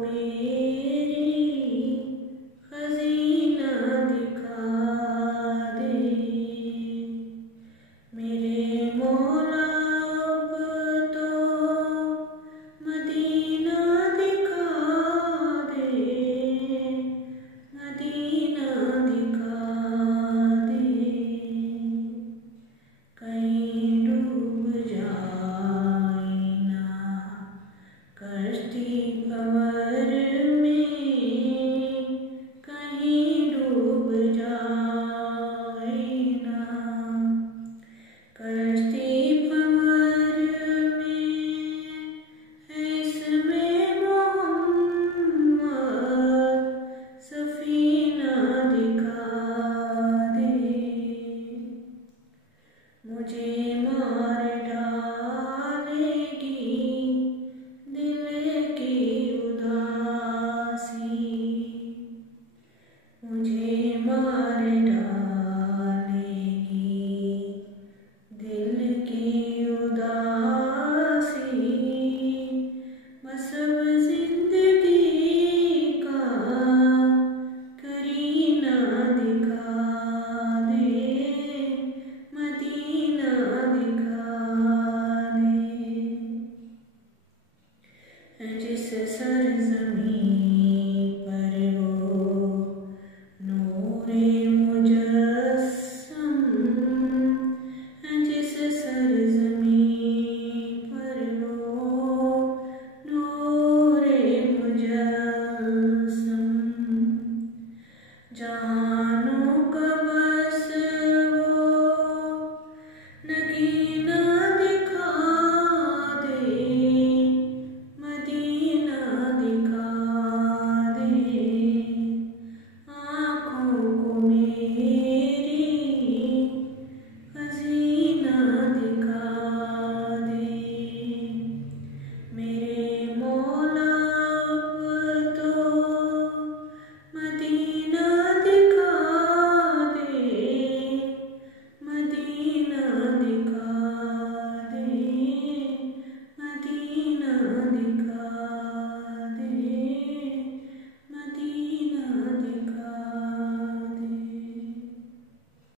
मेरी खजीना दिखा दे। मेरे मौला अब तो मदीना दिखा दे, मदीना दिखा दे। कहीं डूब जाए ना कश्ती भंवर में, कहीं डूब जाए ना कश्ती भंवर में। है इसमें मोहम्मद सफीना दिखा दे। मुझे मार डालेगी दिल की उदासी, मुझे मार डालेगी दिल की उदासी। बस अब जिंदगी का करीना दिखा दे, मदीना दिखा दे। जिस सरज़मीं